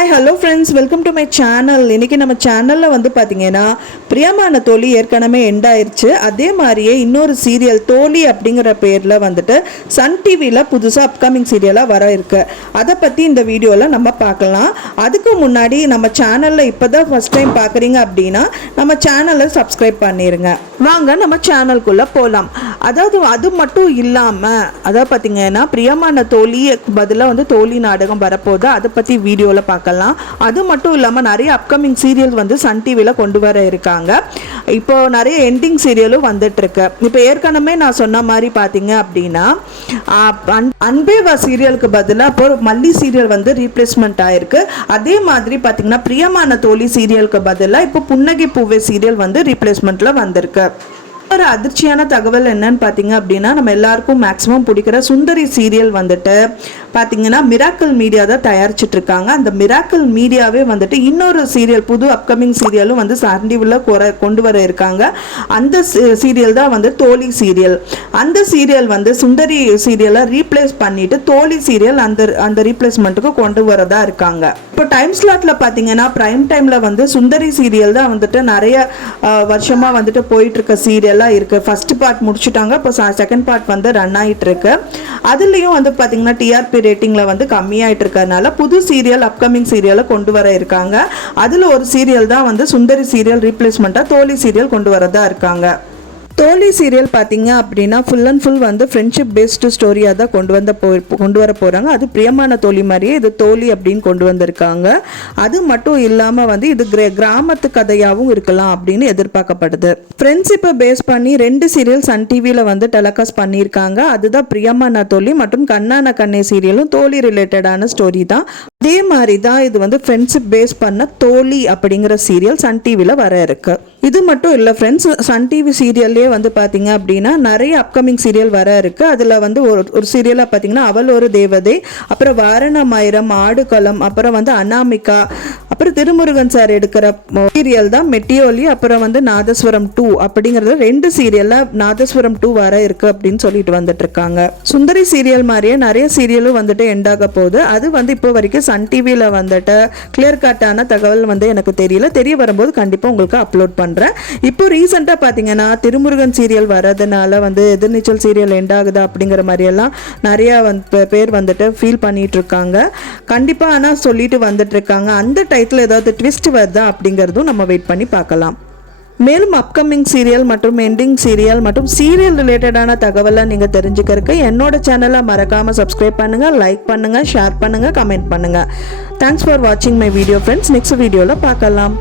Hi hello friends, welcome to my channel. இன்றைக்கி நம்ம சேனலில் வந்து பார்த்திங்கன்னா பிரியமான தோழி ஏற்கனவே எண்ட் ஆயிடுச்சு. அதே மாதிரியே இன்னொரு சீரியல் தோழி அப்படிங்கிற பேரில் வந்துட்டு சன் டிவியில் புதுசாக அப்கமிங் சீரியலாக வர இருக்குது. அதை பற்றி இந்த வீடியோவில் நம்ம பார்க்கலாம். அதுக்கு முன்னாடி நம்ம சேனலில் இப்போ தான் ஃபஸ்ட் டைம் பார்க்குறீங்க அப்படின்னா நம்ம சேனலை சப்ஸ்கிரைப் பண்ணிடுங்க. வாங்க நம்ம சேனலுக்குள்ளே போகலாம். அதாவது அது மட்டும் இல்லாமல் அதாவது பார்த்திங்கன்னா பிரியமான தோழிக்கு பதிலாக வந்து தோழி நாடகம் வரப்போகுது. அதை பற்றி வீடியோவில் பார்க்கலாம். அது மட்டும் இல்லாமல் நிறைய அப்கமிங் சீரியல் வந்து சன் டிவியில் கொண்டு வர இருக்காங்க. இப்போ நிறைய எண்டிங் சீரியலும் வந்துட்டு இருக்கு. இப்போ ஏற்கனவே நான் சொன்ன மாதிரி பார்த்தீங்க அப்படின்னா அன்பேவா சீரியலுக்கு பதிலாக இப்போ மல்லி சீரியல் வந்து ரீப்ளேஸ்மெண்ட் ஆயிருக்கு. அதே மாதிரி பார்த்தீங்கன்னா பிரியமான தோழி சீரியலுக்கு பதிலாக இப்போ புன்னகை பூவே சீரியல் வந்து ரீப்ளேஸ்மெண்ட்ல வந்திருக்கு. ஒரு அதிர்ச்சியான தகவல் என்னன்னு பார்த்தீங்க அப்படின்னா நம்ம எல்லாருக்கும் மேக்ஸிமம் பிடிக்கிற சுந்தரி சீரியல் வந்துட்டு பார்த்தீங்கன்னா மிராக்கிள் மீடியா தான் தயாரிச்சுட்டு இருக்காங்க. அந்த மிராக்கிள் மீடியாவே வந்துட்டு இன்னொரு சீரியல் புது அப்கமிங் சீரியலும் வந்து சன் டிவியில் கொண்டு வர இருக்காங்க. அந்த சீரியல் தான் வந்து தோழி சீரியல். அந்த சீரியல் வந்து சுந்தரி சீரியலை ரீப்ளேஸ் பண்ணிட்டு தோழி சீரியல் அந்த ரீப்ளேஸ்மெண்ட்டுக்கு கொண்டு வரதா இருக்காங்க. இப்போ டைம் ஸ்லாட்ல பார்த்தீங்கன்னா பிரைம் டைம்ல வந்து சுந்தரி சீரியல் தான் வந்துட்டு நிறைய வருஷமா வந்துட்டு போயிட்டு இருக்க சீரியல் இருக்கு. ஃபர்ஸ்ட் பார்ட் முடிச்சுட்டாங்க. இப்போ செகண்ட் பார்ட் வந்து ரன் ஆயிட்டு இருக்கு. அதுலயும் வந்து பாத்தீங்கன்னா டிஆர்பி ரேட்டிங்ல வந்து கம்மியாயிட்டு இருக்கறனால புது சீரியல் அப்கமிங் சீரியலை கொண்டு வர இருக்காங்க. அதுல ஒரு சீரியல் தான் வந்து சுந்தரி சீரியல் ரீப்ளேஸ்மெண்டா தோழி சீரியல் கொண்டு வரதா இருக்காங்க. தோழி சீரியல் பார்த்தீங்க அப்படின்னா ஃபுல் அண்ட் ஃபுல் வந்து ஃப்ரெண்ட்ஷிப் பேஸ்டு ஸ்டோரியாக தான் கொண்டு வர போகிறாங்க. அது பிரியமான தோழி மாதிரியே இது தோழி அப்படின்னு கொண்டு வந்திருக்காங்க. அது மட்டும் இல்லாமல் வந்து இது கிராமத்து கதையாகவும் இருக்கலாம் அப்படின்னு எதிர்பார்க்கப்படுது. ஃப்ரெண்ட்ஷிப்பை பேஸ் பண்ணி 2 சீரியல் சன் டிவியில் வந்து டெலிகாஸ்ட் பண்ணியிருக்காங்க. அதுதான் பிரியமான தோழி மற்றும் கண்ணான கண்ணே சீரியலும் தோழி ரிலேட்டடான ஸ்டோரி தான். அதே மாதிரி தான் இது வந்து ஃப்ரெண்ட்ஷிப் பேஸ் பண்ண தோழி அப்படிங்கிற சீரியல் சன் டிவியில் வர இருக்கு. இது மட்டும் இல்லை ஃப்ரெண்ட்ஸ், சன் டிவி சீரியல்லே வந்து பார்த்தீங்க அப்படின்னா நிறைய அப்கமிங் சீரியல் வர இருக்கு. அதில் வந்து ஒரு சீரியலாக பார்த்தீங்கன்னா அவள் ஒரு தேவதை, அப்புறம் வாரணமாயிரம், ஆடுகளம், அப்புறம் வந்து அனாமிகா, அப்புறம் திருமுருகன் சார் எடுக்கிற சீரியல் தான் மெட்டியோலி, அப்புறம் வந்து நாதஸ்வரம் 2 அப்படிங்கிறது 2 சீரியல்ல நாதஸ்வரம் 2 வர இருக்கு அப்படின்னு சொல்லிட்டு வந்துட்டு இருக்காங்க. சுந்தரி சீரியல் மாதிரியே நிறைய சீரியலும் வந்துட்டு எண்டாக போகுது. அது வந்து இப்போ வரைக்கும் சன் டிவியில் வந்துட்டு கிளியர் கட்டான தகவல் வந்து எனக்கு தெரிய வரும்போது கண்டிப்பாக உங்களுக்கு அப்லோட் பண்ணுறேன். இப்போ ரீசெண்டாக பார்த்தீங்கன்னா திருமுருகன் சீரியல் வரதுனால வந்து எதிர்நீச்சல் சீரியல் எண்ட் ஆகுதா அப்படிங்கிற மாதிரியெல்லாம் நிறையா பேர் வந்துட்டு ஃபீல் பண்ணிட்டு இருக்காங்க. கண்டிப்பாக ஆனால் சொல்லிட்டு வந்துட்டு இருக்காங்க. அந்த டைட்டில் ஏதாவது ட்விஸ்ட் வருதா அப்படிங்கிறதும் நம்ம வெயிட் பண்ணி பார்க்கலாம். மேலும் அப்கமிங் சீரியல் மற்றும் எண்டிங் சீரியல் மற்றும் சீரியல் ரிலேட்டடான தகவலை நீங்கள் தெரிஞ்சுக்கிறதுக்கு என்னோட சேனலை மறக்காமல் சப்ஸ்கிரைப் பண்ணுங்கள், லைக் பண்ணுங்கள், ஷேர் பண்ணுங்கள், கமெண்ட் பண்ணுங்கள். தேங்க்ஸ் ஃபார் வாட்சிங் மை வீடியோ ஃப்ரெண்ட்ஸ். நெக்ஸ்ட் வீடியோவில் பார்க்கலாம்.